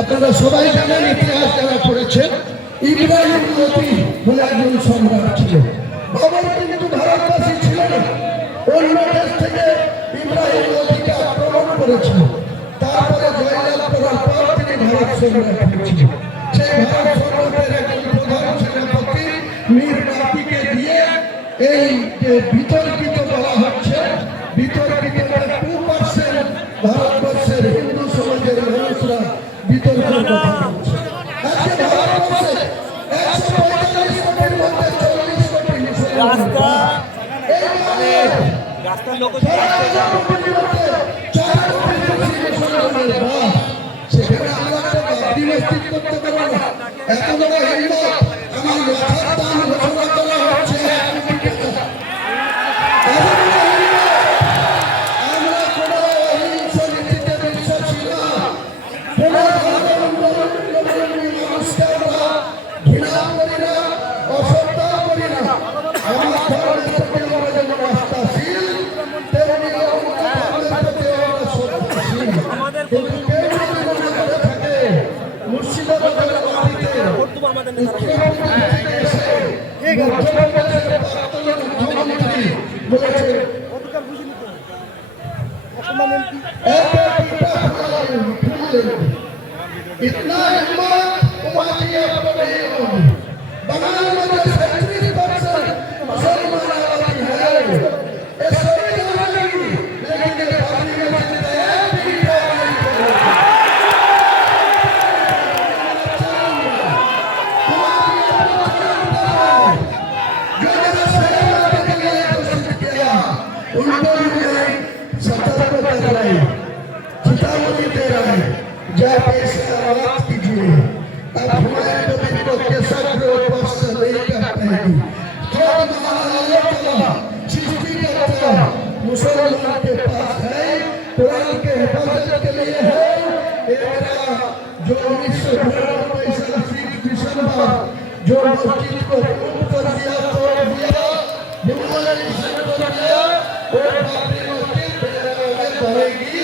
আপনারা সবাই জানেন, ইতিহাস যারা পড়েছেন, ইব্রাহিম লোধি বলে একজন সম্রাট ছিল। বাবর কিন্তু ভারতবাসী ছিল না, অন্য দেশ থেকে ইব্রাহিম লোধিকে আক্রমণ করেছিল। তারপরে জয়লাভ করার পর তিনি ভারত সম্রাট হয়েছিল। সেই ভারত সম্রাটের একজন প্রধান সেনাপতি মীর বাতিকে দিয়ে এই যে বিতর্কিত বলা হচ্ছে, বিতর্কিত 2% ভারতবর্ষের হিন্দু সমাজের মানুষরা বিতর্ক কথা বলছে। আজকে ভারতবর্ষে 145 কোটির মধ্যে 40 কোটি মুসলমান, রাস্তার লোক সেখানে আমরা একটা বাবরি মসজিদ করতে পারবো না। এত বড় হিন্দু আমার মাথার দাম ঘোষণা করা হচ্ছে। আমরা কোনো অহিংস নীতিতে বিশ্বাসী না, কোনো মানুষকে আমরা ঘৃণা করি না, অশ্রদ্ধা করি না। আমার ধর্মের প্রতি আমরা যেমন আস্থাশীল, তেমনি ধর্মের প্রতি আমরা শ্রদ্ধাশীল। কিন্তু কেউ যদি মনে করে থাকে মুর্শিদাবাদের মাটিতে মুখ্যমন্ত্রী বলেছে इतना हिम्मत उमाजी आपको नहीं होगी। बंगाल में जो 37% मुसलमान आबादी है, ये सभी जानेंगी, लेकिन ये बाबरी मस्जिद है भी चेतावनी दे रहा है, जाके सवाल कीजिए। अब हमारे नबी को कैसा ऊपर से नहीं कर पाएगी। कौन सृष्टि करता मुसलमान के पास है, कुरान के हिफाजत के लिए है। जो 1929 दिसंबर जो मस्जिद को कर दिया, तोड़ दिया, डिमोलिशन कर दिया, वो बाबरी मस्जिद बढ़ेगी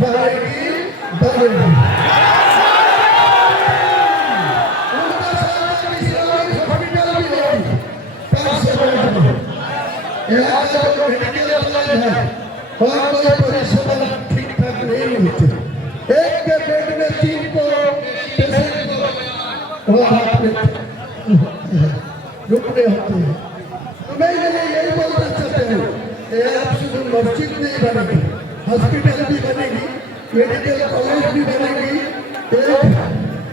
बढ़ेगी बढ़ेगी। उनका साथ इस्लामिक हॉस्पिटल भी होगी, पैसे बढ़ेगी। यहाँ का जो मेडिकल कॉलेज है, वहाँ कोई परिसेवा ठीक ठाक नहीं मिलती। एक के बेड में 3 को पेशेंट रुकने होते हैं। तो मैं यही बोलना चाहता हूँ कि आप सिर्फ मस्जिद नहीं बनेगी, हॉस्पिटल भी बनेगी, मेडिकल कॉलेज भी बनेगी, एक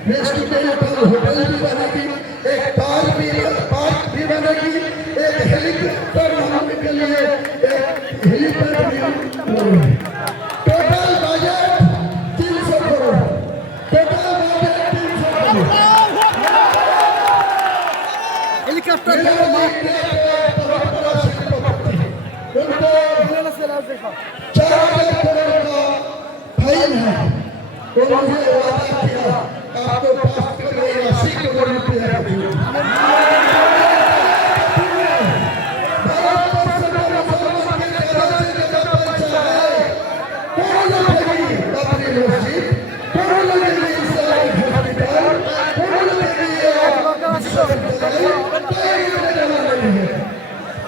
रेस्टोरेंट होटल भी बनेगी, एक पार्क भी बनेगी, एक हेलीकॉप्टर बनाने के लिए एक हेलीपैड भी बनेगी। Total budget 300 crore, total budget 300 crore. Helicopter उनको 4,000 करोड़ का फाइन है। तो मुझे वादा किया आपको 5 करोड़ 80 करोड़ रुपया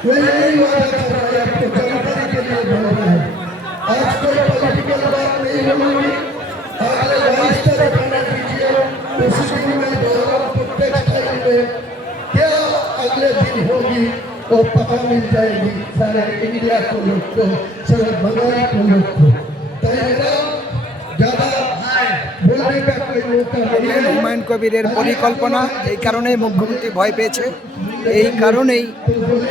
यही वादा कर रहा है, आपको जानकारी के लिए बोल रहा है। आज कोई पॉलिटिकल बात नहीं होगी। अगले 22 तारीख आना दीजिए, उसी दिन में टेक्सटाइल में क्या अगले दिन होगी वो पता मिल जाएगी सारे इंडिया को लोग को, सारे बंगाल को लोग को। ज़्यादा बोलने का कोई मौका नहीं है। হুমায়ুন কবিরের পরিকল্পনা, এই কারণেই মুখ্যমন্ত্রী ভয় পেয়েছে, এই কারণেই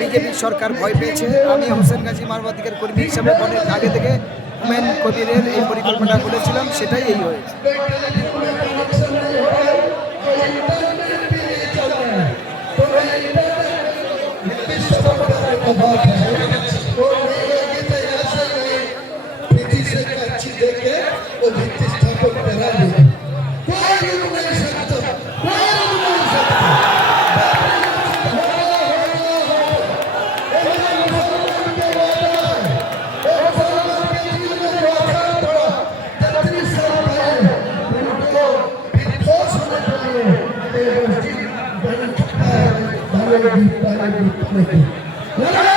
বিজেপি সরকার ভয় পেয়েছে। আমি হোসেন গাজী মানবাধিকার কর্মী হিসাবে অনেক আগে থেকে হুমায়ুন কবিরের এই পরিকল্পনা করেছিলাম, সেটাই এই হয়েছে। ভালো গীত নাকি